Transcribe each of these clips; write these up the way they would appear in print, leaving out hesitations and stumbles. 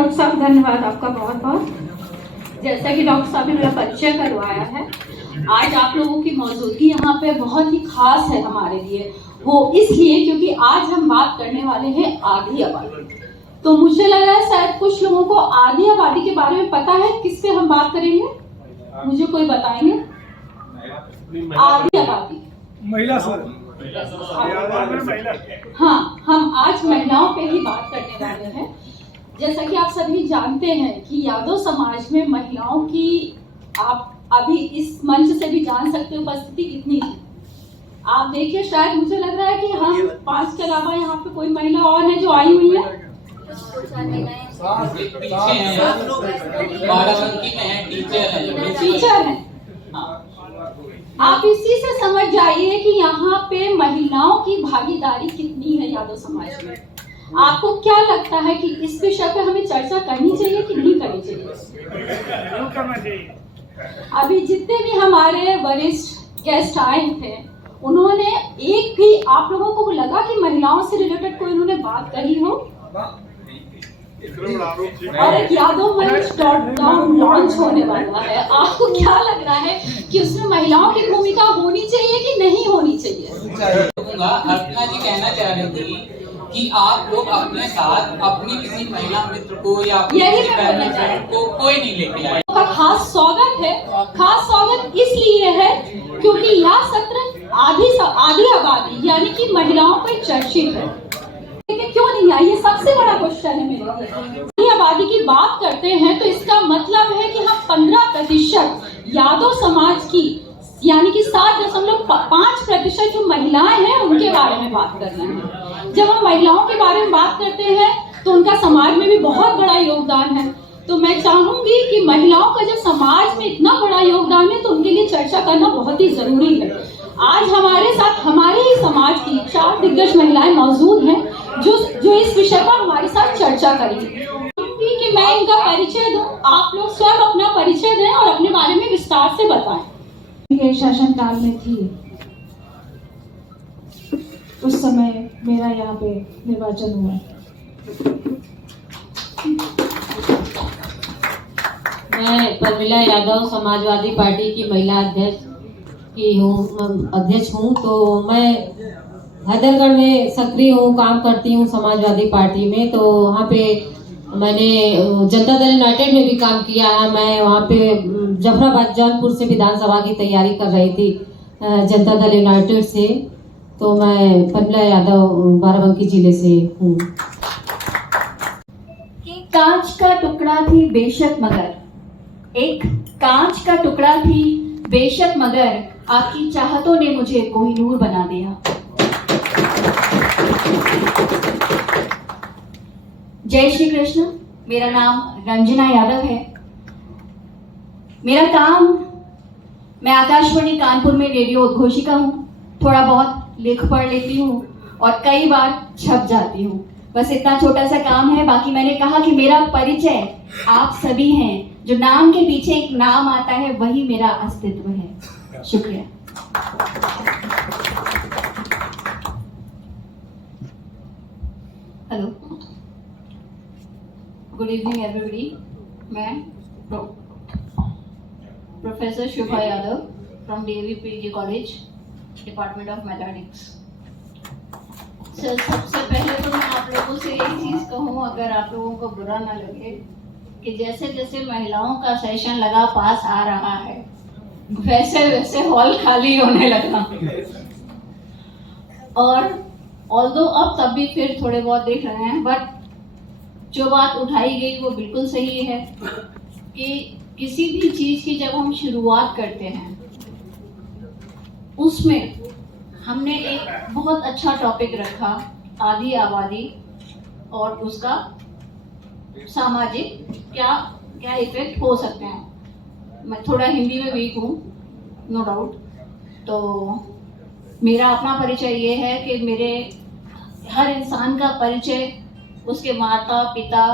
Doctor साहब, धन्यवाद आपका बहुत बहुत। जैसा कि डॉक्टर साहब ने मेरा परिचय करवाया है, आज आप लोगों की मौजूदगी यहाँ पे बहुत ही खास है हमारे लिए। वो इसलिए क्योंकि आज हम बात करने वाले हैं आधी आबादी। तो मुझे लग रहा है शायद कुछ लोगों को आधी आबादी के बारे में पता है। किस पे हम बात करेंगे, मुझे कोई बताएंगे? आधी आबादी, महिला सर। हाँ, हम आज महिलाओं पे ही बात करने वाले हैं। जैसा कि आप सभी जानते हैं कि यादव समाज में महिलाओं की, आप अभी इस मंच से भी जान सकते हो, उपस्थिति कितनी है। आप देखिए, शायद मुझे लग रहा है कि हम 5 के अलावा यहाँ पे कोई महिला और है जो आई हुई है। टीचर है। आप इसी से समझ जाइए कि यहाँ पे महिलाओं की भागीदारी कितनी है यादव समाज में। आपको क्या लगता है कि इस विषय पे हमें चर्चा करनी चाहिए कि नहीं करनी चाहिए? अभी जितने भी हमारे वरिष्ठ गेस्ट आए थे, उन्होंने एक भी आप लोगों को लगा कि महिलाओं से रिलेटेड कोई उन्होंने बात कही हो? और एक यादव मंच लॉन्च होने वाला है, आपको क्या लग रहा है कि उसमें महिलाओं की भूमिका होनी चाहिए कि नहीं होनी चाहिए? अर्चना जी कहना चाह रही थी कि आप लोग अपने साथ अपनी किसी महिला मित्र को या फैमिली फ्रेंड को कोई नहीं लेके आए। खास स्वागत है। खास स्वागत इसलिए है क्योंकि यह सत्र आधी आबादी यानी कि महिलाओं पर चर्चित है। लेकिन क्यों नहीं आई, ये सबसे बड़ा क्वेश्चन है मेरे लिए। आधी आबादी की बात करते हैं तो इसका मतलब है कि हम 15% यादव समाज की यानी कि 7.5% जो महिलाएं हैं उनके बारे में बात करना है। जब हम महिलाओं के बारे में बात करते हैं तो उनका समाज में भी बहुत बड़ा योगदान है। तो मैं चाहूंगी कि महिलाओं का जो समाज में इतना बड़ा योगदान है तो उनके लिए चर्चा करना बहुत ही जरूरी है। आज हमारे साथ हमारे ही समाज की 4 दिग्गज महिलाएं मौजूद हैं जो इस विषय पर हमारे साथ चर्चा करेंगी। कि मैं इनका परिचय दूं, आप लोग स्वयं अपना परिचय दें और अपने बारे में विस्तार से बताएं। के शासन काल में थी, उस समय मेरा यहाँ पे निर्वाचन हुआ। मैं प्रमिला यादव समाजवादी पार्टी की महिला अध्यक्ष हूँ। तो मैं हैदरगढ़ में सक्रिय हूँ, काम करती हूँ समाजवादी पार्टी में। तो वहाँ पे मैंने जनता दल यूनाइटेड में भी काम किया है। मैं वहाँ पे जफराबाद जौनपुर से विधानसभा की तैयारी कर रही थी जनता दल यूनाइटेड से। तो मैं प्रमिला यादव बाराबंकी जिले से हूँ। कांच का टुकड़ा थी बेशक मगर, एक कांच का टुकड़ा थी बेशक मगर, आपकी चाहतों ने मुझे कोहिनूर बना दिया। जय श्री कृष्ण। मेरा नाम रंजना यादव है। मेरा काम, मैं आकाशवाणी कानपुर में रेडियो उद्घोषिका हूँ। थोड़ा बहुत लिख पढ़ लेती हूँ और कई बार छप जाती हूँ। बस इतना छोटा सा काम है। बाकी मैंने कहा कि मेरा परिचय आप सभी हैं। जो नाम के पीछे एक नाम आता है वही मेरा अस्तित्व है। शुक्रिया। Hello, good evening everybody. मैं professor Shobha Yadav from DAV PG college, department of mathematics. Sir, सबसे पहले तो मैं आप लोगों से एक चीज़ कहूँ, अगर आप लोगों को बुरा ना लगे, कि जैसे जैसे महिलाओं का सेशन लगा पास आ रहा है वैसे वैसे हॉल खाली होने लगा। और ऑल्दो अब तब भी फिर थोड़े बहुत देख रहे हैं, बट जो बात उठाई गई वो बिल्कुल सही है कि किसी भी चीज़ की जब हम शुरुआत करते हैं उसमें हमने एक बहुत अच्छा टॉपिक रखा, आधी आबादी और उसका सामाजिक क्या क्या इफेक्ट हो सकते हैं। मैं थोड़ा हिंदी में वीक हूँ, नो डाउट। तो मेरा अपना परिचय ये है कि मेरे हर इंसान का परिचय उसके माता पिता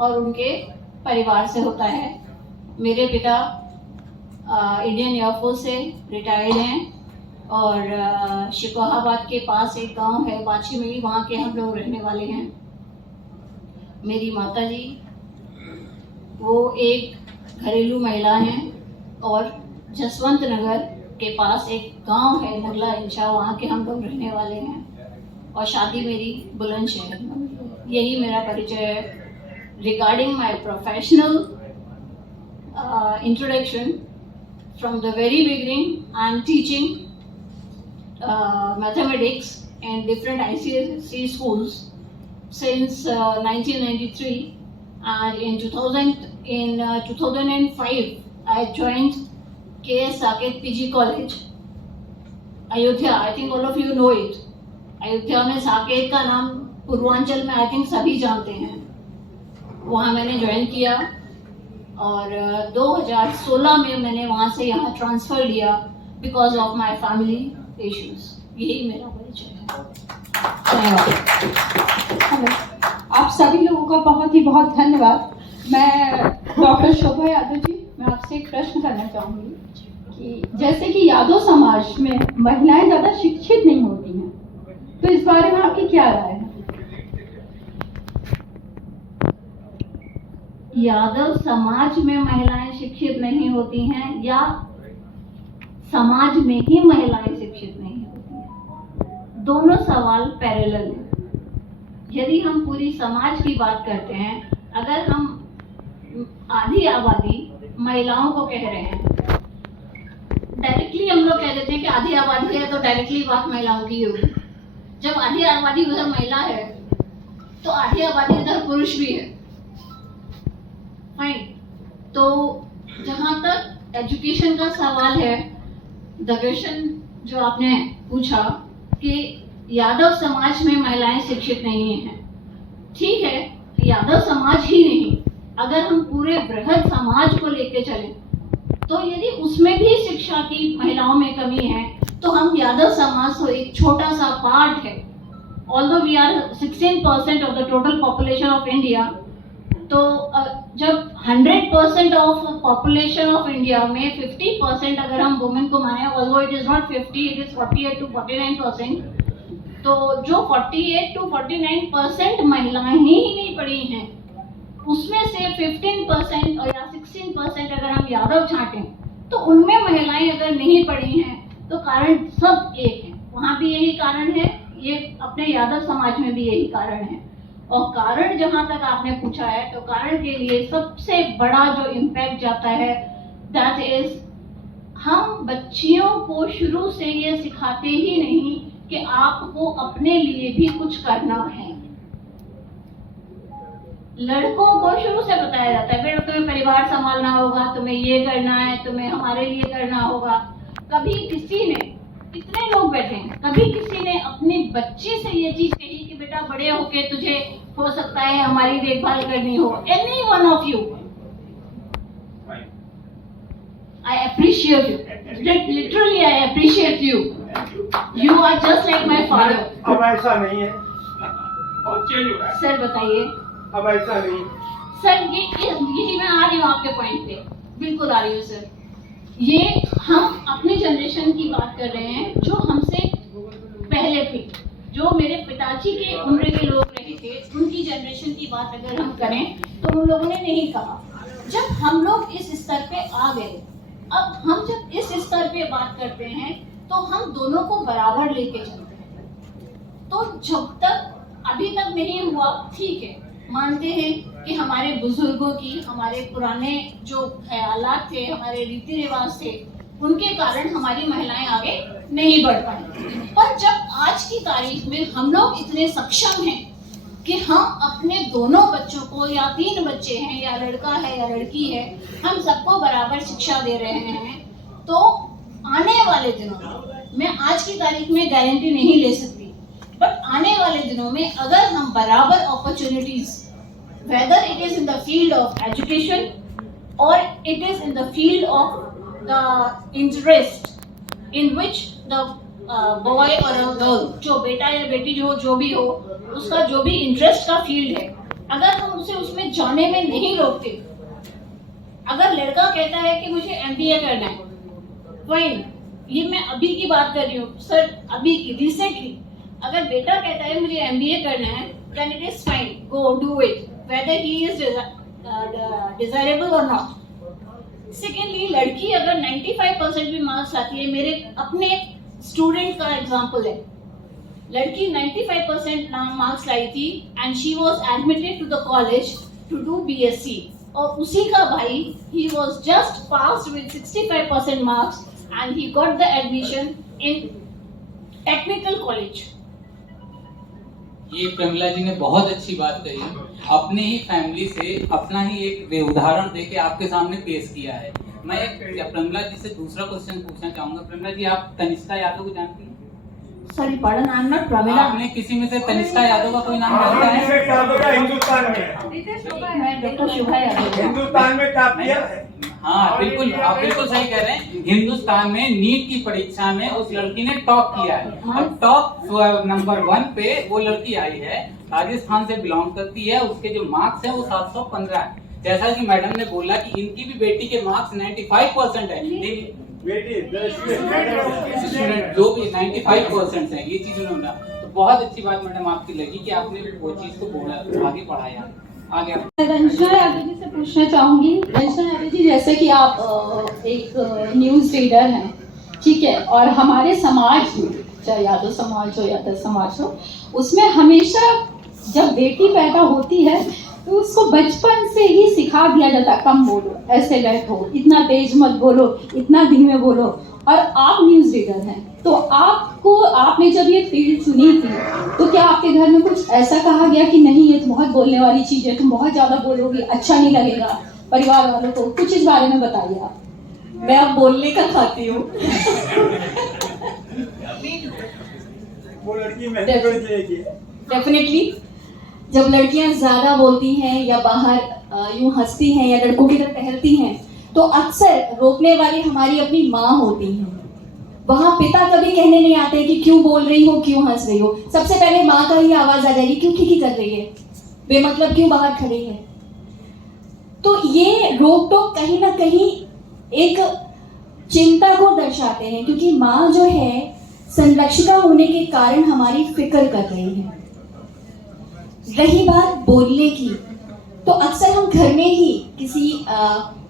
और उनके परिवार से होता है। मेरे पिता इंडियन एयरफोर्स से रिटायर्ड हैं और शिकोहाबाद के पास एक गांव है बाछी में, वहाँ के हम लोग रहने वाले हैं। मेरी माताजी वो एक घरेलू महिला हैं और जसवंत नगर के पास एक गांव है नगला इंशा, वहाँ के हम लोग रहने वाले हैं और शादी मेरी बुलंदशहर में। यही मेरा परिचय है। Regarding my professional introduction, from the very beginning I am teaching mathematics in different ICSE schools since 1993, and in 2005 I joined KS Saket PG College, Ayodhya. I think all of you know it. Ayodhya में साकेत का नाम पूर्वांचल में I think सभी जानते हैं। वहाँ मैंने join किया और 2016 में मैंने वहाँ से यहाँ ट्रांसफ़र लिया because of my family issues. यही मेरा परिचय है। आप सभी लोगों का बहुत ही बहुत धन्यवाद। मैं डॉक्टर शोभा यादव जी, मैं आपसे एक प्रश्न करना चाहूँगी कि जैसे कि यादव समाज में महिलाएं ज़्यादा शिक्षित नहीं होती हैं, तो इस बारे में आपकी क्या राय है? यादव समाज में महिलाएं शिक्षित नहीं होती हैं या समाज में ही महिलाएं शिक्षित नहीं होती हैं, दोनों सवाल पैरेलल हैं। यदि हम पूरी समाज की बात करते हैं, अगर हम आधी आबादी महिलाओं को कह रहे हैं, डायरेक्टली हम लोग कह देते हैं कि आधी आबादी है तो डायरेक्टली बात महिलाओं की होगी। जब आधी आबादी उधर महिला है तो आधी आबादी उधर पुरुष भी है। फाइन। तो जहाँ तक एजुकेशन का सवाल है, द क्वेश्चन जो आपने पूछा कि यादव समाज में महिलाएं शिक्षित नहीं हैं, ठीक है, यादव समाज ही नहीं, अगर हम पूरे बृहद समाज को लेके चलें तो यदि उसमें भी शिक्षा की महिलाओं में कमी है तो हम यादव समाज को एक छोटा सा पार्ट है। Although we are 16% of the total population of India, तो जब 100% ऑफ पॉपुलेशन ऑफ इंडिया में 50% अगर हम वुमेन को माने, although it is not 50, it is 48 to 49%, तो जो 48 to 49% महिलाएं ही नहीं पढ़ी हैं, उसमें से 15% और या 16% अगर हम यादव छांटें तो उनमें महिलाएं अगर नहीं पढ़ी हैं तो कारण सब एक है। वहाँ भी यही कारण है, ये अपने यादव समाज में भी यही कारण है। और कारण जहाँ तक आपने पूछा है, तो कारण के लिए सबसे बड़ा जो इम्पैक्ट जाता है दैट इज, हम बच्चियों को शुरू से ये सिखाते ही नहीं कि आपको अपने लिए भी कुछ करना है। लड़कों को शुरू से बताया जाता है, बेटा तुम्हें परिवार संभालना होगा, तुम्हें ये करना है, तुम्हें हमारे लिए करना होगा। कभी किसी ने, कितने लोग बैठे हैं, कभी किसी ने अपनी बच्ची से ये चीज कही कि बेटा बड़े होके तुझे हो सकता है हमारी देखभाल करनी हो? Any one of you? I appreciate you. Literally, I appreciate you. You are just like my father. अब ऐसा नहीं है, बहुत चेंज हो रहा है। सर बताइए। अब ऐसा नहीं। सर यही मैं आ रही हूँ आपके पॉइंट पे, बिल्कुल आ रही हूँ सर। ये हम अपनी जनरेशन की बात कर रहे हैं जो हमसे पहले थे, जो मेरे पिताजी के उम्र के लोग रहे थे, उनकी जनरेशन की बात अगर हम करें तो उन लोगों ने नहीं कहा। जब हम लोग इस स्तर पे आ गए, अब हम जब इस स्तर पे बात करते हैं तो हम दोनों को बराबर लेके चलते हैं। तो जब तक अभी तक नहीं हुआ, ठीक है, मानते हैं कि हमारे बुजुर्गों की, हमारे पुराने जो ख्यालात थे, हमारे रीति रिवाज थे, उनके कारण हमारी महिलाएं आगे नहीं बढ़ पाई। पर जब आज की तारीख में हम लोग इतने सक्षम हैं कि हम अपने दोनों बच्चों को, या 3 बच्चे हैं, या लड़का है या लड़की है, हम सबको बराबर शिक्षा दे रहे हैं, तो आने वाले दिनों में, मैं आज की तारीख में गारंटी नहीं ले सकती, बट आने वाले दिनों में अगर हम बराबर opportunities, whether it is in the field of education और it is in the field of the interest in which the boy और गर्ल, जो बेटा या बेटी जो भी हो, उसका जो भी इंटरेस्ट का फील्ड है, अगर हम उसे उसमें जाने में नहीं रोकते, अगर लड़का कहता है कि मुझे MBA करना है, फाइन, ये मैं अभी की बात कर रही हूँ सर, अभी की रिसेंटली, अगर बेटा कहता है मुझे MBA करना है, then it is fine, go do it, whether he is desirable और नॉट. सेकेंडली, लड़की अगर 95% भी मार्क्स लाती है, मेरे अपने स्टूडेंट का एग्जाम्पल है, लड़की 95% मार्क्स लाई थी and she was admitted to the college to do BSc, और उसी का भाई ही was just passed with 65% marks and he got the admission in technical college. ये प्रमिला जी ने बहुत अच्छी बात कही, अपने ही फैमिली से अपना ही एक वे उदाहरण देके आपके सामने पेश किया है. मैं प्रमिला जी से दूसरा क्वेश्चन पूछना चाहूंगा. प्रमिला जी, आप तनिष्का यादव को जानती हैं? Sorry, pardon, I am not Pramila. आपने किसी में से तनिष्का यादव का कोई नाम जानता है? हिंदुस्तान में मैं डॉक्टर शोभा यादव. हिंदुस्तान में टॉप किया है. हाँ बिल्कुल, आप बिल्कुल सही कह रहे हैं. हिंदुस्तान में नीट की परीक्षा में उस लड़की ने टॉप किया है, और टॉप नंबर 1 पे वो लड़की आई है. राजस्थान से बिलोंग करती है. उसके जो मार्क्स है वो 715 है. जैसा कि मैडम ने बोला कि इनकी भी बेटी के मार्क्स 95% है. स्टूडेंट जो भी 95% है, ये चीज उन्होंने, तो बहुत अच्छी बात मैडम आपकी लगी कि आपने वो चीज को बोला, आगे बढ़ाया. आगे रंजना यादव जी से पूछना चाहूंगी. रंजना यादव जी, जैसे कि आप एक न्यूज रीडर हैं, ठीक है, और हमारे समाज में, चाहे यादव समाज हो या दलित समाज हो, उसमें हमेशा जब बेटी पैदा होती है तो उसको बचपन से ही सिखा दिया जाता, कम बोलो, ऐसे बैठो, इतना तेज मत बोलो, इतना धीमे बोलो. और आप न्यूज रीडर हैं, तो आपने जब ये फील्ड चुनी थी, तो क्या आपके घर में कुछ ऐसा कहा गया कि नहीं, ये तो बहुत बोलने वाली चीज है, तुम बहुत ज्यादा बोलोगी, अच्छा नहीं लगेगा परिवार वालों को? कुछ इस बारे में बताइए आप. मैं अब बोलने का खाती हूँ. वो लड़की मेहनत करती है. डेफिनेटली, जब लड़कियां ज्यादा बोलती हैं या बाहर यूं हंसती हैं या लड़कों की तरह टहलती हैं, तो अक्सर रोकने वाली हमारी अपनी माँ होती हैं. वहां पिता कभी कहने नहीं आते कि क्यों बोल रही हो, क्यों हंस रही हो. सबसे पहले माँ का ही आवाज आ जाएगी, क्यों खिखी कर रही है, बेमतलब क्यों बाहर खड़ी है. तो ये रोक टोक कहीं ना कहीं एक चिंता को दर्शाते हैं, क्योंकि माँ जो है संरक्षिका होने के कारण हमारी फिक्र कर रही है. रही बात बोलने की, तो अक्सर हम घर में ही किसी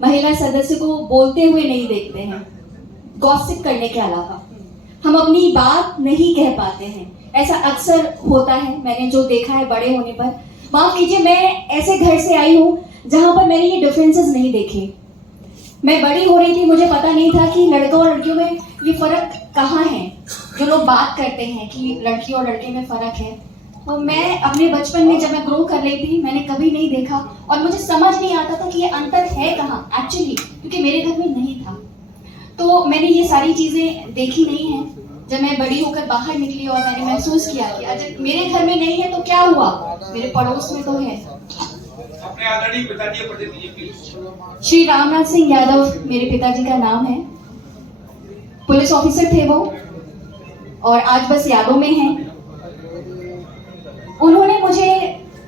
महिला सदस्य को बोलते हुए नहीं देखते हैं. गॉसिप करने के अलावा हम अपनी बात नहीं कह पाते हैं. ऐसा अक्सर होता है, मैंने जो देखा है बड़े होने पर. माफ कीजिए, मैं ऐसे घर से आई हूँ जहां पर मैंने ये डिफरेंसेस नहीं देखे. मैं बड़ी हो रही थी, मुझे पता नहीं था कि लड़कों और लड़कियों में ये फर्क कहाँ है. जो लोग बात करते हैं कि लड़की और लड़के में फर्क है, तो मैं अपने बचपन में जब मैं ग्रो कर रही थी, मैंने कभी नहीं देखा, और मुझे समझ नहीं आता था कि ये अंतर है कहाँ एक्चुअली, क्योंकि मेरे घर में नहीं था. तो मैंने ये सारी चीजें देखी नहीं है. जब मैं बड़ी होकर बाहर निकली और मैंने महसूस किया कि अगर मेरे घर में नहीं है तो क्या हुआ, मेरे पड़ोस में तो है. अपने आदरणीय पिताजी का परिचय दीजिए प्लीज. श्री रामनाथ सिंह यादव मेरे पिताजी का नाम है. पुलिस ऑफिसर थे वो, और आज बस यादों में हैं. उन्होंने मुझे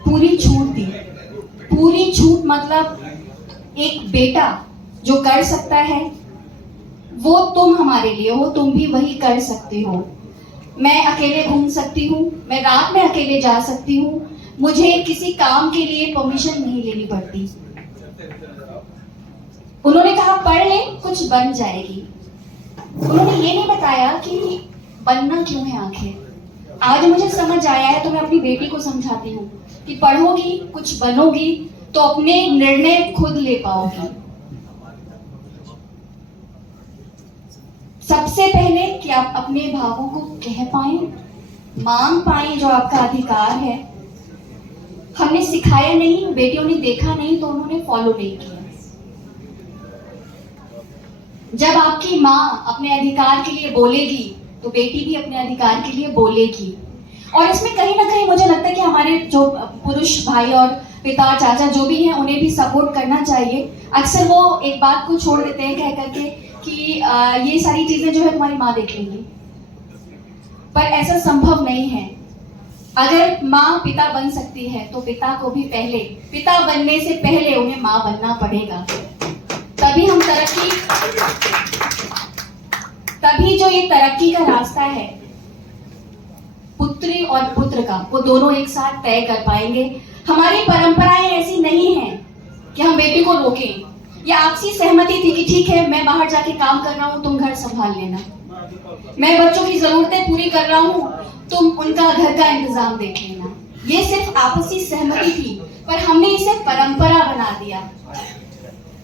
पूरी छूट दी. पूरी छूट मतलब एक बेटा जो कर सकता है वो तुम हमारे लिए हो, तुम भी वही कर सकते हो. मैं अकेले घूम सकती हूँ, मैं रात में अकेले जा सकती हूँ, मुझे किसी काम के लिए परमिशन नहीं लेनी पड़ती. उन्होंने कहा पढ़ ले, कुछ बन जाएगी. उन्होंने ये नहीं बताया कि बनना क्यों है आखिर. आज मुझे समझ आया है, तो मैं अपनी बेटी को समझाती हूँ कि पढ़ोगी, कुछ बनोगी, तो अपने निर्णय खुद ले पाओगी. सबसे पहले कि आप अपने भावों को कह पाएं, मांग पाएं, जो आपका अधिकार है. हमने सिखाया नहीं, बेटियों ने देखा नहीं, तो उन्होंने फॉलो नहीं किया. जब आपकी माँ अपने अधिकार के लिए बोलेगी, तो बेटी भी अपने अधिकार के लिए बोलेगी. और इसमें कहीं ना कहीं मुझे लगता है कि हमारे जो पुरुष भाई और पिता चाचा जो भी हैं, उन्हें भी सपोर्ट करना चाहिए. अक्सर वो एक बात को छोड़ देते हैं कह करके कि ये सारी चीजें जो है तुम्हारी माँ देख लेंगी, पर ऐसा संभव नहीं है. अगर माँ पिता बन सकती है, तो पिता को भी पहले, पिता बनने से पहले उन्हें माँ बनना पड़ेगा. तभी हम तभी जो ये तरक्की का रास्ता है पुत्री और पुत्र का, वो दोनों एक साथ तय कर पाएंगे. हमारी परंपराएं ऐसी नहीं हैं कि हम बेटी को रोकें, या आपसी सहमति थी कि ठीक है मैं बाहर जाके काम कर रहा हूँ, तुम घर संभाल लेना, मैं बच्चों की जरूरतें पूरी कर रहा हूँ, तुम उनका घर का इंतजाम देख लेना। ये सिर्फ आपसी सहमति थी, पर हमने इसे परंपरा बना दिया।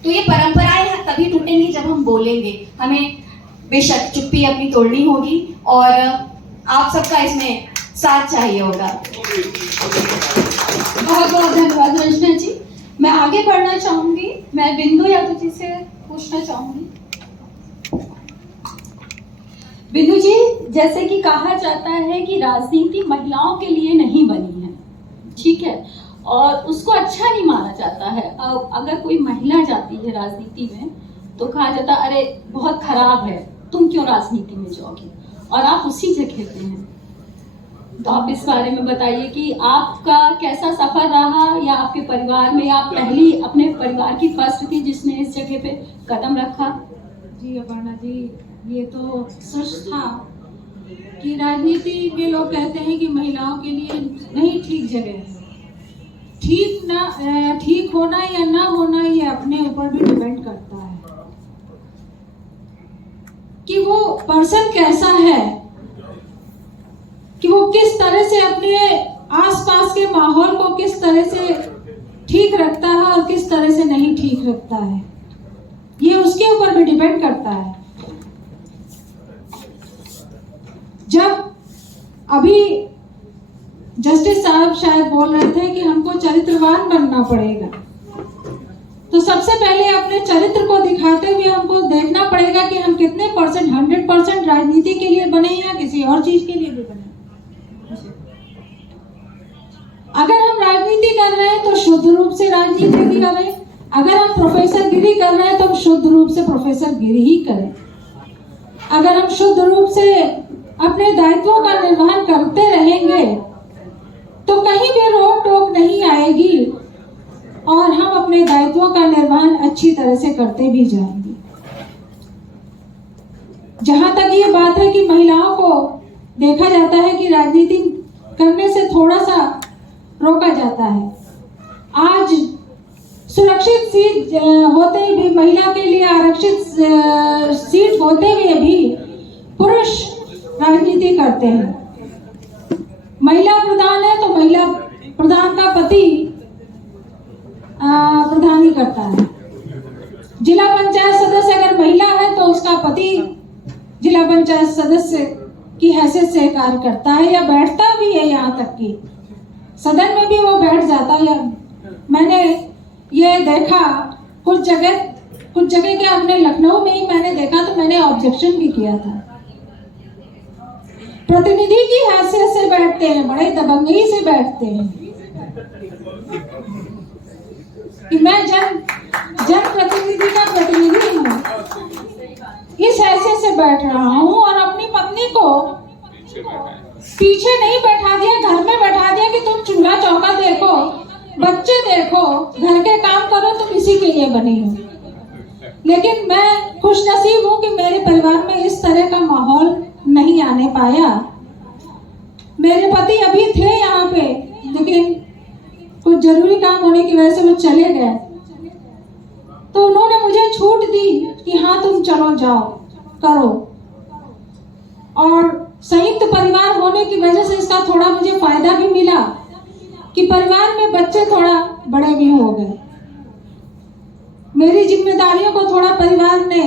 तो ये परंपराएं तभी टूटेंगी जब हम बोलेंगे। हमें बेशक चुप्पी अपनी तोड़नी होगी और आप सबका इसमें साथ चाहिए होगा। बहुत बहुत धन्यवाद रंजना जी। मैं आगे बढ़ना चाहूंगी। मैं बिंदु यादव जी से पूछना चाहूंगी। बिंदु जी, जैसे कि कहा जाता है कि राजनीति महिलाओं के लिए नहीं बनी है, ठीक है, और उसको अच्छा नहीं माना जाता है। अगर कोई महिला जाती है राजनीति में तो कहा जाता है अरे बहुत खराब है, तुम क्यों राजनीति में जाओगी, और आप उसी जगह पे हैं। तो आप इस बारे में बताइए कि आपका कैसा सफर रहा, या आपके परिवार में आप पहली अपने परिवार की फर्स्ट थी जिसने इस जगह पे कदम रखा? जी अपर्णा जी, ये तो सच था कि राजनीति में लोग कहते हैं कि महिलाओं के लिए नहीं ठीक जगह है। ठीक होना या ना होना ये अपने ऊपर भी डिपेंड करता है कि वो पर्सन कैसा है, कि वो किस तरह से अपने आसपास के माहौल को किस तरह से ठीक रखता है और किस तरह से नहीं ठीक रखता है, ये उसके ऊपर भी डिपेंड करता है। जब अभी जस्टिस साहब शायद बोल रहे थे कि हमको चरित्रवान बनना पड़ेगा, तो सबसे पहले अपने चरित्र को दिखाते हुए हमको देखना पड़ेगा कि हम कितने परसेंट, 100% राजनीति के लिए बने या किसी और चीज के लिए भी बने। अगर हम राजनीति कर रहे हैं तो शुद्ध रूप से राजनीति भी करें, अगर हम प्रोफेसर गिरी कर रहे हैं तो हम शुद्ध रूप से प्रोफेसर गिरी ही करें। अगर हम शुद्ध रूप से अपने दायित्वों का निर्वहन करते रहेंगे तो कहीं भी रोक टोक नहीं आएगी और हम अपने दायित्वों का निर्वहन अच्छी तरह से करते भी जाएंगे। जहां तक ये बात है कि महिलाओं को देखा जाता है कि राजनीति करने से थोड़ा सा रोका जाता है, आज सुरक्षित सीट होते भी, महिला के लिए आरक्षित सीट होते हुए भी पुरुष राजनीति करते हैं। महिला प्रधान है तो महिला प्रधान का पति प्रधानी करता है। जिला पंचायत सदस्य अगर महिला है तो उसका पति जिला पंचायत सदस्य की हैसियत से कार्य करता है या बैठता भी है, यहाँ तक कि सदन में भी वो बैठ जाता है। मैंने ये देखा कुछ जगह के अपने लखनऊ में ही मैंने देखा, तो मैंने ऑब्जेक्शन भी किया था। प्रतिनिधि की हैसियत से बैठते हैं, बड़े दबंगई से बैठते हैं कि मैं जन प्रतिनिधि का प्रतिनिधि हूँ, इस हैसियत से बैठ रहा हूँ, और अपनी पत्नी को पीछे नहीं बैठा दिया, घर में बैठा दिया कि तुम चूल्हा चौका देखो, बच्चे देखो, घर के काम करो, तुम इसी के लिए बनी हो। लेकिन मैं खुशनसीब हूँ कि मेरे परिवार में इस तरह का माहौल नहीं आने पाया। मेरे पति अभी थे यहाँ पे, लेकिन कुछ जरूरी काम होने की वजह से वो चले गए, तो उन्होंने मुझे छूट दी कि हाँ तुम चलो जाओ करो। और संयुक्त परिवार होने की वजह से इसका थोड़ा मुझे फायदा भी मिला कि परिवार में बच्चे थोड़ा बड़े भी हो गए। मेरी जिम्मेदारियों को थोड़ा परिवार ने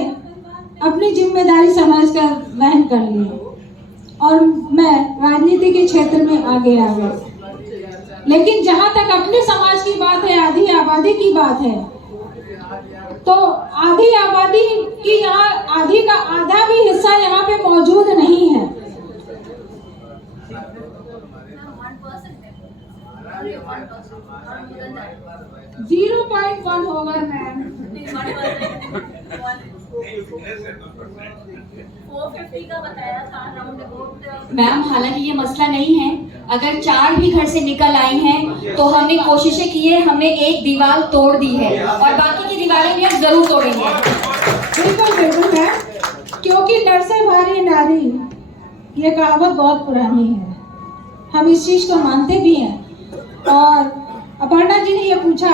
अपनी जिम्मेदारी समझकर वहन कर लिया और मैं राजनीति के क्षेत्र में आगे आ गई। लेकिन जहां तक अपने समाज की बात है, आधी आबादी की बात है, तो आधी आबादी की यहाँ आधी का आधा भी हिस्सा यहाँ पे मौजूद नहीं है। 0.1 होगा मैम। 450 का बताया था राउंड अबाउट। मैम हालांकि ये मसला नहीं है, अगर 4 भी घर से निकल आई हैं तो हमने कोशिशें की है, हमने एक दीवार तोड़ दी है और बाकी की दीवारें भी हम जरूर तोड़ेंगे। बिल्कुल बिल्कुल मैम, क्योंकि डर से भारी नारी, ये कहावत बहुत पुरानी है, हम इस चीज को मानते भी हैं। और अपर्णा जी ने ये पूछा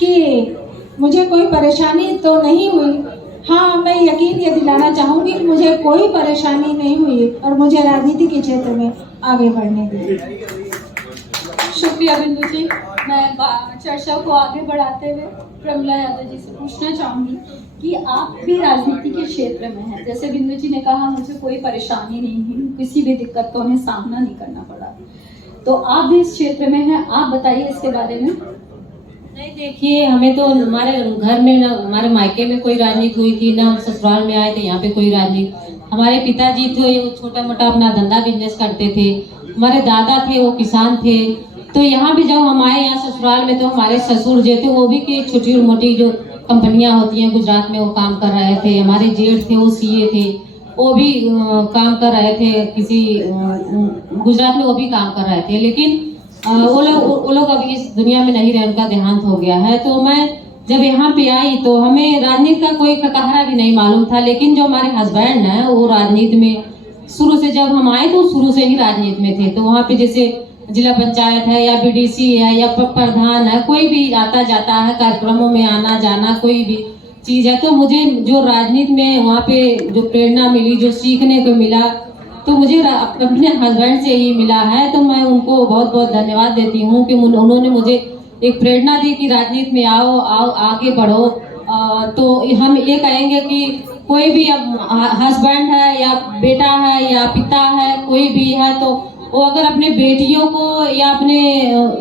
कि मुझे कोई परेशानी तो नहीं हुई। हाँ, मैं यकीन ये दिलाना चाहूँगी कि मुझे कोई परेशानी नहीं हुई और मुझे राजनीति के क्षेत्र में आगे बढ़ने दी। शुक्रिया बिंदु जी। मैं चर्चा को आगे बढ़ाते हुए प्रमिला यादव जी से पूछना चाहूंगी कि आप भी राजनीति के क्षेत्र में हैं। जैसे बिंदु जी ने कहा मुझे कोई परेशानी नहीं हुई, किसी भी दिक्कत का उन्हें सामना नहीं करना पड़ा, तो आप भी इस क्षेत्र में हैं, आप बताइए इसके बारे में। नहीं, देखिए, हमें तो हमारे घर में ना, हमारे मायके में कोई राजनीति हुई थी, ना हम ससुराल में आए थे यहाँ पे कोई राजनीति। हमारे पिताजी थे वो छोटा मोटा अपना धंधा बिजनेस करते थे, हमारे दादा थे वो किसान थे। तो यहाँ भी जब हम आए यहाँ ससुराल में तो हमारे ससुर जो थे वो भी की छोटी मोटी जो कंपनियां होती हैं गुजरात में वो काम कर रहे थे। हमारे जेठ थे वो सीए थे, वो भी काम कर रहे थे किसी गुजरात में, वो भी काम कर रहे थे। लेकिन वो लोग अभी इस दुनिया में नहीं रहे, उनका देहांत हो गया है। तो मैं जब यहाँ पे आई तो हमें राजनीति का कोई ककहरा भी नहीं मालूम था। लेकिन जो हमारे हस्बैंड हैं वो राजनीति में शुरू से, जब हम आए तो शुरू से ही राजनीति में थे। तो वहाँ पे जैसे जिला पंचायत है या बीडीसी है या प्रधान है, कोई भी आता जाता है, कार्यक्रमों में आना जाना कोई भी चीज है। तो मुझे जो राजनीति में वहाँ पे जो प्रेरणा मिली, जो सीखने को मिला, तो मुझे अपने हस्बैंड से ही मिला है। तो मैं उनको बहुत बहुत धन्यवाद देती हूँ कि उन्होंने मुझे एक प्रेरणा दी कि राजनीति में आओ आगे बढ़ो। तो हम ये कहेंगे कि कोई भी हस्बैंड है या बेटा है या पिता है, कोई भी है, तो वो अगर अपने बेटियों को या अपने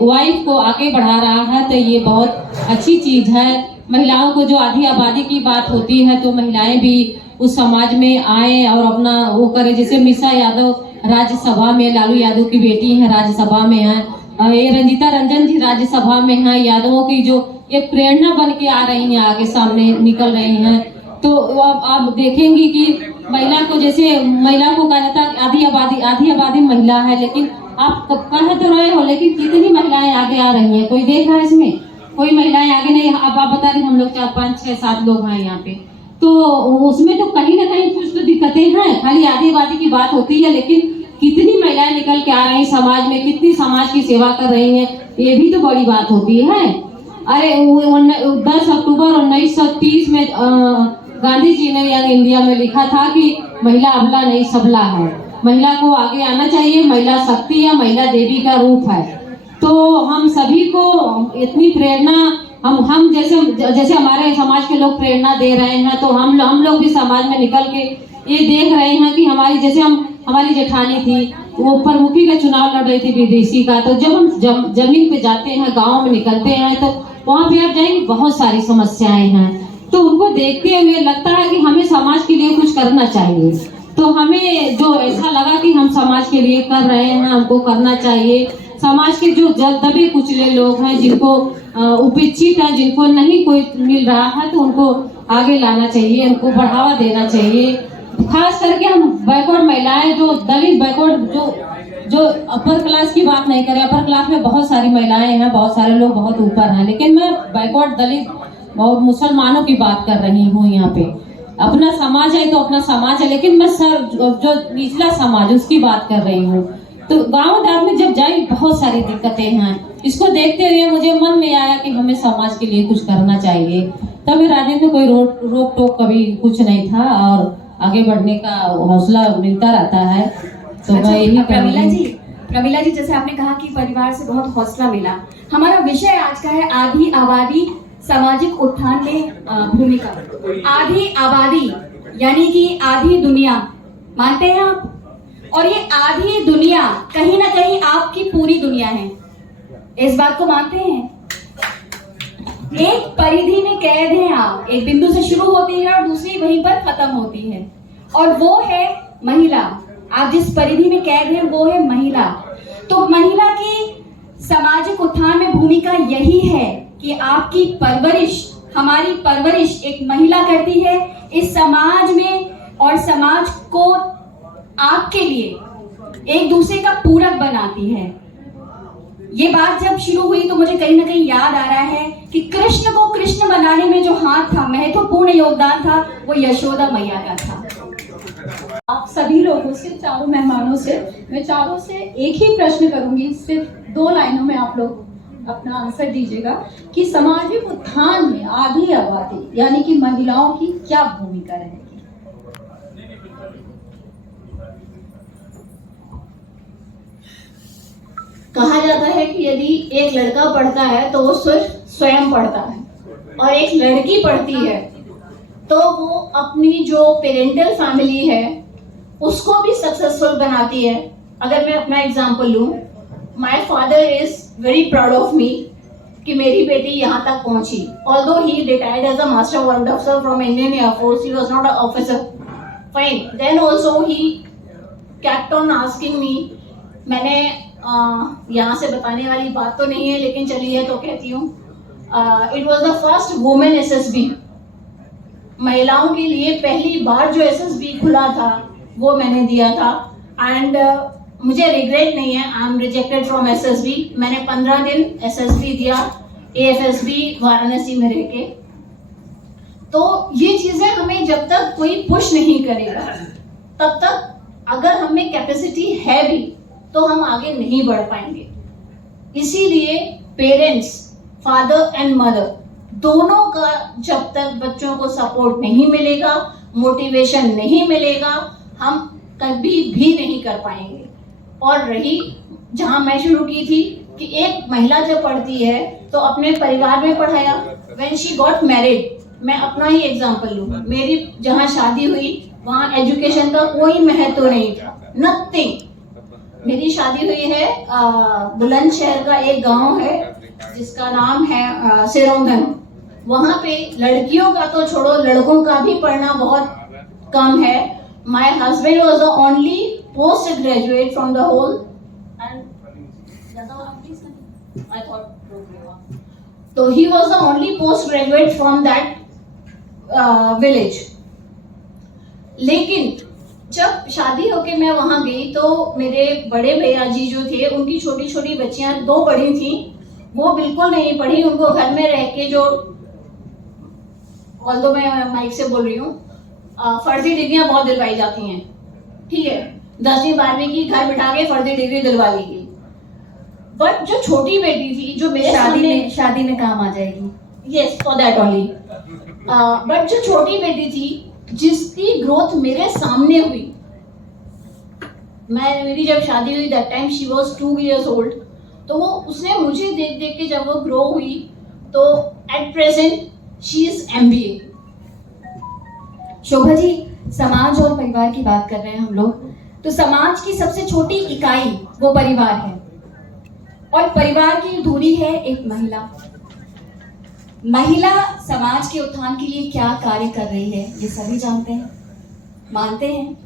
वाइफ को आगे बढ़ा रहा है तो ये बहुत अच्छी चीज है। महिलाओं को जो आधी आबादी की बात होती है तो महिलाएं भी उस समाज में आए और अपना वो करे। जैसे मीसा यादव राज्यसभा में, लालू यादव की बेटी है राज्यसभा में है, ये रंजीता रंजन जी राज्यसभा में है। यादवों की जो एक प्रेरणा बन के आ रही हैं, आगे सामने निकल रही हैं। तो आप देखेंगी कि महिला को, जैसे महिला को कहा जाता है आधी आबादी महिला है, लेकिन आप कह तो रहे हो, लेकिन कितनी महिलाएं आगे आ रही हैं? कोई देख रहा है इसमें? कोई महिलाएं आगे नहीं। अब आप बता रहे हम लोग 4, 5, 6, 7 लोग हैं यहाँ पे, तो उसमें तो कहीं ना कहीं कुछ तो दिक्कतें हैं। खाली आधी आबादी की बात होती है, लेकिन कितनी महिलाएं निकल के आ रही हैं समाज में, कितनी समाज की सेवा कर रही हैं, ये भी तो बड़ी बात होती है। अरे 10 अक्टूबर 1930 में गांधी जी ने यंग इंडिया में लिखा था कि महिला अबला नहीं सबला है, महिला को आगे आना चाहिए, महिला शक्ति है, महिला देवी का रूप है। तो हम सभी को इतनी प्रेरणा, हम जैसे हमारे समाज के लोग प्रेरणा दे रहे हैं, तो हम लोग भी समाज में निकल के ये देख रहे हैं कि हमारी जेठानी थी, वो प्रमुखी का चुनाव लड़ रही थी बीडीसी का। तो जब हम जमीन पे जाते हैं, गाँव में निकलते हैं, तो वहाँ पे आप जाएंगे बहुत सारी समस्याएं हैं। तो उनको देखते हुए लगता है कि हमें समाज के लिए कुछ करना चाहिए। तो हमें जो ऐसा लगा कि हम समाज के लिए कर रहे हैं, हमको करना चाहिए। समाज के जो दबे कुचले लोग हैं, जिनको उपेक्षित है, जिनको नहीं कोई मिल रहा है, तो उनको आगे लाना चाहिए, उनको बढ़ावा देना चाहिए। खास करके हम बैकवर्ड महिलाएं, जो दलित बैकवर्ड, जो अपर क्लास की बात नहीं करें, अपर क्लास में बहुत सारी महिलाएं हैं, बहुत सारे लोग बहुत ऊपर हैं, लेकिन मैं बैकवर्ड दलित और मुसलमानों की बात कर रही हूँ। यहाँ पे अपना समाज है तो अपना समाज है, लेकिन मैं जो निचला समाज उसकी बात कर रही हूँ। तो गांव देहात में जब जाए बहुत सारी दिक्कतें हैं, इसको देखते हुए मुझे मन में आया कि हमें समाज के लिए कुछ करना चाहिए। तब राजनीति में कोई रोक टोक कभी कुछ नहीं था और आगे बढ़ने का हौसला मिलता रहता है। तो मैं यही प्रमिला जी, जैसे आपने कहा कि परिवार से बहुत हौसला मिला, हमारा विषय आज का है आधी आबादी सामाजिक उत्थान में भूमिका। आधी आबादी यानी कि आधी दुनिया, मानते हैं आप? और ये आधी दुनिया कहीं ना कहीं आपकी पूरी दुनिया है, इस बात को मानते हैं? एक परिधि में कैद हैं आप, एक बिंदु से शुरू होती है और दूसरी वहीं पर खत्म होती है, और वो है महिला। आप जिस परिधि में कैद हैं वो है महिला। तो महिला की सामाजिक उत्थान में भूमिका यही है कि आपकी परवरिश, हमारी परवरिश एक महिला करती है इस समाज में, और समाज को आपके लिए एक दूसरे का पूरक बनाती है। ये बात जब शुरू हुई तो मुझे कहीं ना कहीं याद आ रहा है कि कृष्ण को कृष्ण बनाने में जो हाथ था, महत्वपूर्ण योगदान था, वो यशोदा मैया का था। आप सभी लोगों से, चारों मेहमानों से, मैं चारों से एक ही प्रश्न करूंगी, सिर्फ 2 लाइनों में आप लोग अपना आंसर दीजिएगा कि सामाजिक उत्थान में आधी आबादी यानी कि महिलाओं की क्या भूमिका रहेगी। कहा जाता है कि यदि एक लड़का पढ़ता है तो वो सिर्फ स्वयं पढ़ता है, और एक लड़की पढ़ती है तो वो अपनी जो पेरेंटल फैमिली है उसको भी सक्सेसफुल बनाती है। अगर मैं अपना एग्जांपल लूं, my father is very proud of me कि मेरी बेटी यहाँ तक पहुंची। Although he retired as a master warrant officer from Indian air force, he was not a officer, fine, then also he kept on asking me। मैंने यहाँ से बताने वाली बात तो नहीं है लेकिन चलिए तो कहती हूँ, it was the first women SSB। महिलाओं के लिए पहली बार जो SSB खुला था वो मैंने दिया था, एंड मुझे रिग्रेट नहीं है, I am rejected from SSB। मैंने 15 दिन SSB दिया AFSB वाराणसी में रह के। तो ये चीजें हमें जब तक कोई पुश नहीं करेगा तब तक अगर हमें कैपेसिटी है भी तो हम आगे नहीं बढ़ पाएंगे। इसीलिए पेरेंट्स, फादर एंड मदर दोनों का जब तक बच्चों को सपोर्ट नहीं मिलेगा, मोटिवेशन नहीं मिलेगा, हम कभी भी नहीं कर पाएंगे। और रही जहां मैं शुरू की थी कि एक महिला जब पढ़ती है तो अपने परिवार में पढ़ाया, व्हेन शी गॉट मैरिड, मैं अपना ही एग्जांपल लूं, मेरी जहां शादी हुई वहां एजुकेशन का कोई महत्व नहीं था, नथिंग। मेरी शादी हुई है बुलंदशहर का एक गांव है जिसका नाम है सिरोंधन। वहां पे लड़कियों का तो छोड़ो, लड़कों का भी पढ़ना बहुत कम है। My husband was the only post graduate from the whole, तो he was the only post graduate from that village. लेकिन जब शादी होके मैं वहां गई तो मेरे बड़े भैया जी जो थे उनकी छोटी छोटी बच्चियां, 2 बड़ी थी, वो बिल्कुल नहीं पढ़ी। उनको घर में रह के जो, ऑल्दो मैं माइक से बोल रही हूँ, फर्जी डिग्रियां बहुत दिलवाई जाती हैं, ठीक है, 10वीं 12वीं की घर बिठा के फर्जी डिग्री दिलवा ली गई। बट जो छोटी बेटी थी जो मेरे शादी में काम आ जाएगी, yes for that only, but जो छोटी बेटी थी जिसकी ग्रोथ मेरे सामने हुई, मेरी जब शादी हुई that time she was 2 years old, तो वो उसने मुझे देख देख के जब वो ग्रो हुई तो at present she is MBA। Shobha ji, समाज और परिवार की बात कर रहे हैं हम लोग, तो समाज की सबसे छोटी इकाई वो परिवार है, और परिवार की धुरी है एक महिला। महिला समाज के उत्थान के लिए क्या कार्य कर रही है ये सभी जानते हैं, मानते हैं,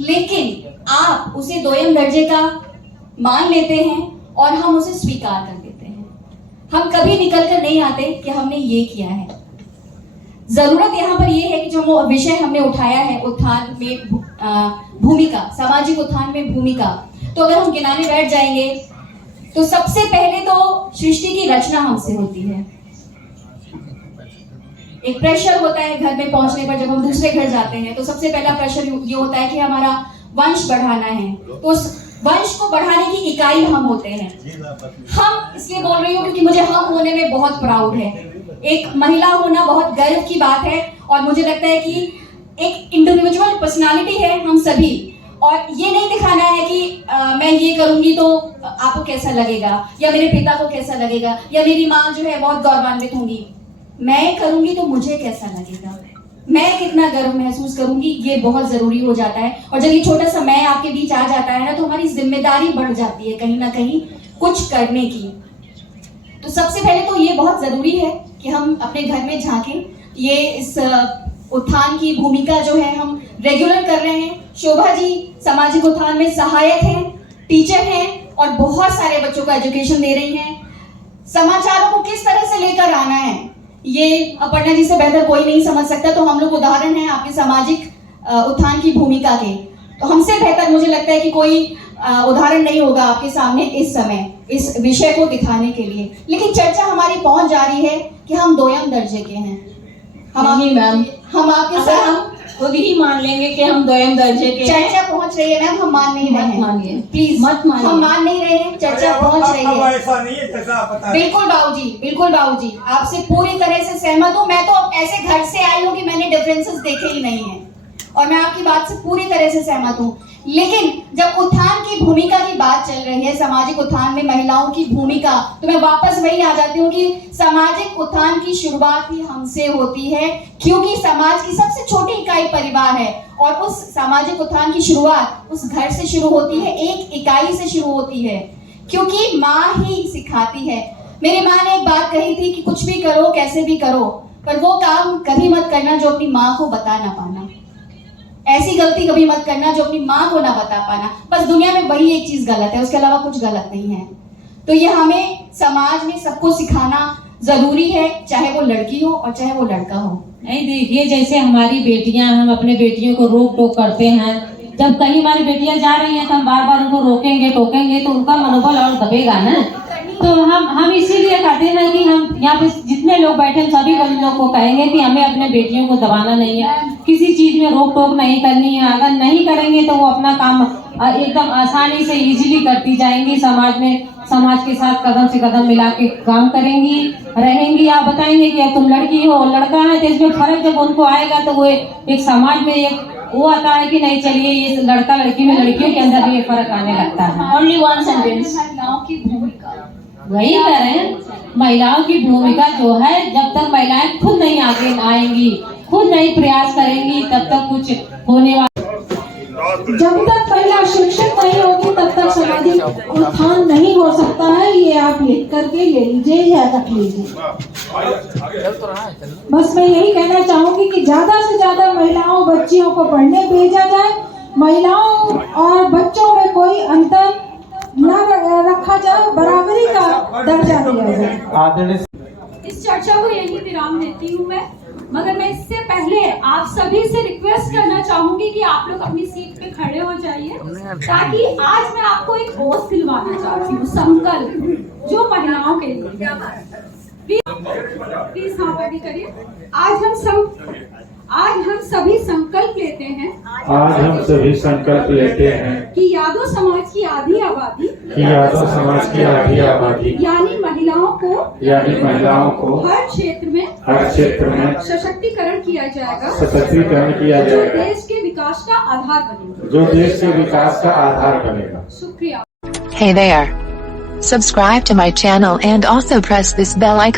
लेकिन आप उसे दोयम दर्जे का मान लेते हैं और हम उसे स्वीकार कर देते हैं। हम कभी निकल कर नहीं आते कि हमने ये किया है। जरूरत यहाँ पर ये है कि जो विषय हमने उठाया है उत्थान में भूमिका, सामाजिक उत्थान में भूमिका, तो अगर हम गिनाने बैठ जाएंगे तो सबसे पहले तो सृष्टि की रचना हमसे होती है। एक प्रेशर होता है घर में पहुंचने पर, जब हम दूसरे घर जाते हैं तो सबसे पहला प्रेशर ये होता है कि हमारा वंश बढ़ाना है, तो उस वंश को बढ़ाने की इकाई हम होते हैं। हम इसलिए बोल रही हूँ क्योंकि मुझे हम होने में बहुत प्राउड है, एक महिला होना बहुत गर्व की बात है, और मुझे लगता है कि एक इंडिविजुअल पर्सनालिटी है हम सभी, और ये नहीं दिखाना है कि मैं ये करूंगी तो आपको कैसा लगेगा, या मेरे पिता को कैसा लगेगा, या मेरी माँ जो है बहुत गौरवान्वित होंगी। मैं करूंगी तो मुझे कैसा लगेगा, मैं कितना गर्व महसूस करूंगी, ये बहुत जरूरी हो जाता है। और जब ये छोटा सा मैं आपके बीच आ जाता है ना, तो हमारी जिम्मेदारी बढ़ जाती है कहीं ना कहीं कुछ करने की। तो सबसे पहले तो ये बहुत जरूरी है कि हम अपने घर में झांकें। ये इस उत्थान की भूमिका जो है हम रेगुलर कर रहे हैं। शोभा जी सामाजिक उत्थान में सहायक हैं, टीचर हैं, और बहुत सारे बच्चों को एजुकेशन दे रही हैं। समाचारों को किस तरह से लेकर आना है ये अपर्णा जी से बेहतर कोई नहीं समझ सकता। तो हम लोग उदाहरण हैं आपके सामाजिक उत्थान की भूमिका के, तो हमसे बेहतर मुझे लगता है कि कोई उदाहरण नहीं होगा आपके सामने इस समय इस विषय को दिखाने के लिए। लेकिन चर्चा हमारी पहुंच जा रही है कि हम दोयम दर्जे के हैं। हम आपके साथ खुद ही मान लेंगे कि हम दोयम दर्जे के हैं। चर्चा पहुंच रही है मैम, हम मान नहीं रहे मत हैं। मानिए, प्लीज मत मानिए। हम मान नहीं रहे हैं, चर्चा पहुंच रही अब है। ऐसा नहीं है जैसा आप बता रहे हैं। बिल्कुल बाबूजी, बिल्कुल बाबूजी, आपसे पूरी तरह से सहमत हूँ। मैं तो ऐसे घर से आई हूँ कि मैंने डिफरेंसेस देखे ही नहीं है, और मैं आपकी बात से पूरी तरह से सहमत हूँ। लेकिन जब उत्थान की भूमिका की बात चल रही है, सामाजिक उत्थान में महिलाओं की भूमिका, तो मैं वापस वही आ जाती हूँ कि सामाजिक उत्थान की शुरुआत ही हमसे होती है, क्योंकि समाज की सबसे छोटी इकाई परिवार है, और उस सामाजिक उत्थान की शुरुआत उस घर से शुरू होती है, एक इकाई से शुरू होती है, क्योंकि माँ ही सिखाती है। मेरी माँ ने एक बात कही थी कि कुछ भी करो, कैसे भी करो, पर वो काम कभी मत करना जो अपनी माँ को बता ना पाना। ऐसी गलती कभी मत करना जो अपनी माँ को ना बता पाना। बस दुनिया में वही एक चीज गलत है, उसके अलावा कुछ गलत नहीं है। तो ये हमें समाज में सबको सिखाना जरूरी है, चाहे वो लड़की हो और चाहे वो लड़का हो। नहीं देखिए, जैसे हमारी बेटियां, हम अपने बेटियों को रोक टोक करते हैं। जब कहीं हमारी बेटियां जा रही हैं तो हम बार बार उनको रोकेंगे टोकेंगे तो उनका मनोबल और दबेगा ना। तो हम इसीलिए कहते हैं कि हम यहाँ पे जितने लोग बैठे हैं सभी लोगों को कहेंगे कि हमें अपने बेटियों को दबाना नहीं है, किसी चीज में रोक टोक नहीं करनी है। अगर नहीं करेंगे तो वो अपना काम एकदम आसानी से इजीली करती जाएंगी। समाज में, समाज के साथ कदम से कदम मिला के काम करेंगी, रहेंगी। आप बताएंगे कि अब तुम लड़की हो लड़का है, तो इसमें फर्क जब उनको आएगा तो वो एक समाज में एक वो आता है कि नहीं चलिए ये लड़का लड़की में, लड़कियों के अंदर भी एक फर्क आने लगता है। Only one sentence. महिलाओं की भूमिका वही करें, महिलाओं की भूमिका जो है, जब तक महिलाएं खुद नहीं आगे आएंगी, खुद नहीं प्रयास करेंगी, तब तक कुछ होने वाला। जब तक महिला शिक्षित नहीं होगी तब तक सामाजिक उत्थान नहीं हो सकता है। ये आप लिख करके ले लीजिए या रख लीजिए। बस मैं यही कहना चाहूंगी कि ज्यादा से ज्यादा महिलाओं बच्चियों को पढ़ने भेजा जाए, महिलाओं और बच्चों में कोई अंतर न रखा जाए, बराबरी का दर्जा दिया जाए। इस चर्चा को यही विराम देती हूँ मैं, मगर मैं इससे पहले आप सभी से रिक्वेस्ट करना चाहूंगी कि आप लोग अपनी सीट पे खड़े हो जाइए, ताकि आज मैं आपको एक ओथ दिलवाना चाहती हूँ, संकल्प जो महिलाओं के लिए। प्लीज हाँ आगे करिए। आज हम सभी संकल्प लेते हैं, आज हम सभी संकल्प लेते हैं कि यादव समाज की आधी आबादी, यादव समाज की आधी आबादी यानी महिलाओं को हर क्षेत्र में सशक्तिकरण किया जाएगा, सशक्तिकरण किया जो जाएगा, देश के विकास का आधार बनेगा। जो देश के विकास का आधार बनेगा। शुक्रिया। Hey there. Subscribe to my channel and also press this bell icon.